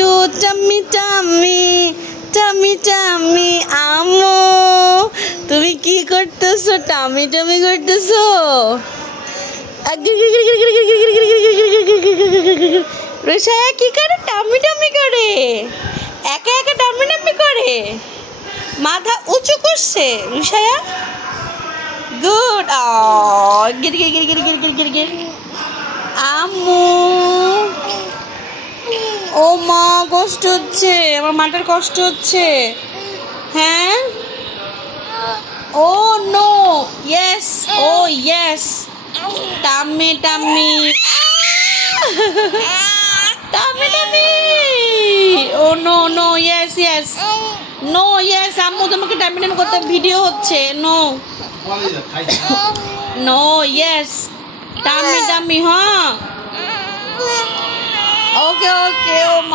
Two tummy tummy tummy tummy আম্মু তুমি কি করতেছো? টাম্মি টাম্মি করতেছো? রুশায়া কি করে? টাম্মি টাম্মি করে, একা একা টাম্মি টাম্মি করে, মাথা উঁচু করছে রুশায়া। গুড। গির গির গির গির গির গির গির গির। আম্মু ও মা কষ্ট হচ্ছে, আমার মাটার কষ্ট হচ্ছে। হ্যাঁ ও নো ইয়েস ও yes tummy tummy tummy tummy ও no no yes yes no yes আম্মু তোমাকে টাম্মি টাম্মি করতে ভিডিও হচ্ছে। No no yes tummy tummy. হ্যাঁ ওকে ওকে ও